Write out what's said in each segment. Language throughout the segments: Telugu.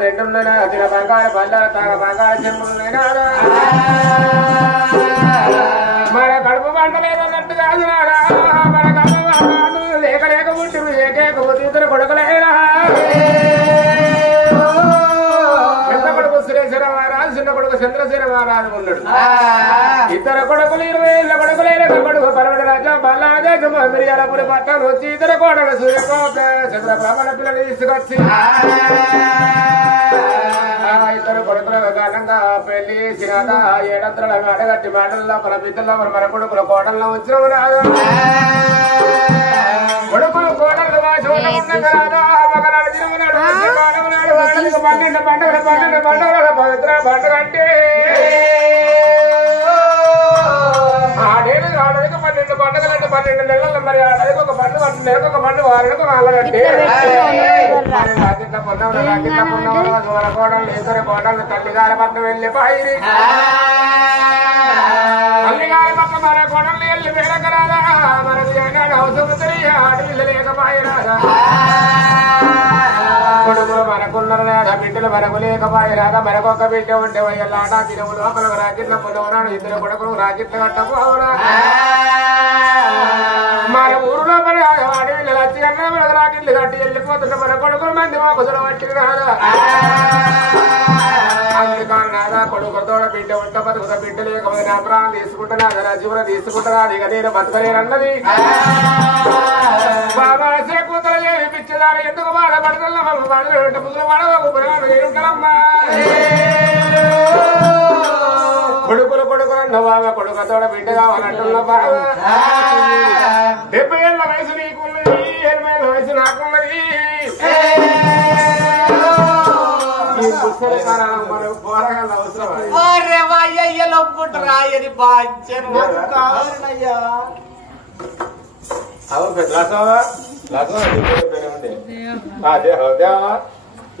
తింటున్నా తిన బంగారు పల్ల తాగ బంగారు చెంపులైనా మన కడుపు పంట లేదన్నట్టు కాదు నాడా మన కడుపు లేక లేక పుట్టిరు ఏకేకపోతే ఇద్దరు కొడుకులేరా పెద్ద కొడుకు సురేశ్వర మహారాజు చిన్న కొడుకు చంద్రశేఖర మహారాజు ఉన్నాడు ఇద్దరు కొడుకులు 20 ఏళ్ళ కొడుకులైన కొడుకు పర్వత రాజ్యం బల్లాదేశం మిరియాలపురి పట్టణం వచ్చి ఇద్దరు కోడలు సూర్యకోట చంద్రబాబు పిల్లలు తీసుకొచ్చి ఇద్దరు కొడుకుల కాలంగా పెళ్లి సినాద ఏడంతల అడగట్టి మాటల్లో మన బిడ్డల్లో మన కొడుకుల కోటల్లో వచ్చిన రాదు కొడుకులు కోటలు మగనాడు తిరుగున్నాడు 12 పండుగల పవిత్ర పండుగ అంటే ఆడేళ్ళకి 12 పండుగలు అంటే 12 నెలలు మరి ఆడేళ్ళకి ఒక పండుగ నెలకు ఒక పండుగ వాళ్ళకి వాళ్ళకంటే కోడలు ఇద్దరు కోడలు తల్లిగారి పక్కన వెళ్ళి పాయిరి తల్లిగారి పక్క మన కోడలు వెళ్ళి వేడకరాదా మనది అవసరం ఆడపిల్ల లేకపాయిరాదా కొడుకులు మనకున్నారు రాదా బిడ్డలు మనకు లేకపాయిరాదా మనకొక బిడ్డ ఉంటే వయ్యలాట తిరుగు లోపల రాకిట్ల పొలవరాడు ఇద్దరు కొడుకులు రాకిట్ల కట్టపోవరా మన ఊరిలో మన ఆడపిల్లలు వచ్చి అన్నా మనకు రాకిట్లు కట్టి వెళ్ళిపోతుంటే మన కొడుకులు మంది మా కుసలు పట్టి రాదా అందుకని నాదా కొడుకుతో బిడ్డ ఉంట బతుకుత బిడ్డ లేకపోతే నా ప్రాణం తీసుకుంటున్నా నా జీవనం తీసుకుంటున్నా ఇక నేను బతకలేనన్నది బాబా కూతురు చేయించారు ఎందుకు బాధపడుతున్నా ముసలు పడవమ్మా కొడుకులు అన్న బాగా కొడుకుతో బిడ్డ కావాలంటున్నా బాగా 70 ఏళ్ళ వయసు నీకున్నది 80 ఏళ్ళ వయసు నాకున్నది పోరాగాళ్ళు అవసరం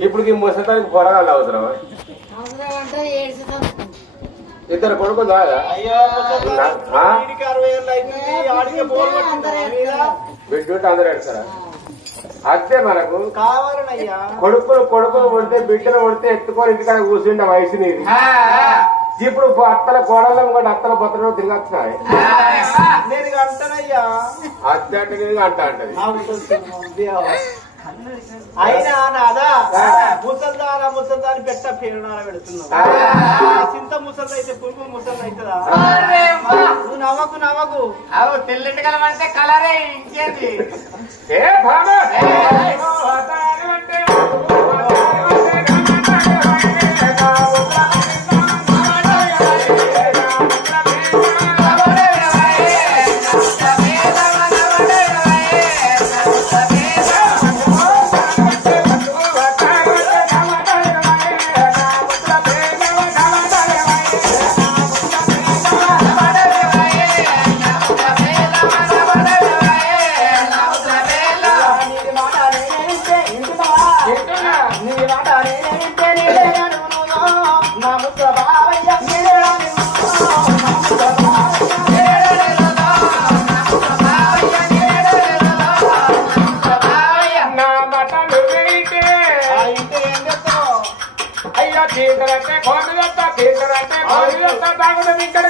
ఇప్పుడు ఈ ముసలికి పోరాగాళ్ళు అవసరమా ఇద్దరు కొడుకులు దాదా బిడ్డ అందరూ ఎడతారా అదే మనకు కావాలనయ్యా కొడుకులు కొడితే బిడ్డలు కొడితే ఎత్తుకొని ఇంటికాడ కూర్చుంటే వయసు నీది ఇప్పుడు అత్తల కోడళ్ళం కూడా అత్తల పొత్తలు తిరగచ్చున్నాయి నేను అంటానయ్యా అత్తే అంటే అంట అంటది అయినా నాదా ముసల్దాని పెట్ట పేరు చింత ముసలి అయితే పురుగు ముసలి అవుతుందా నువ్వు నవ్వకు తెల్లెంటకలం అంటే కలరే ఇంకేంటి అయ్యా తీర్థరంటే కోటి తీర్థరంటే కోటి తాగుతుంది ఇక్కడ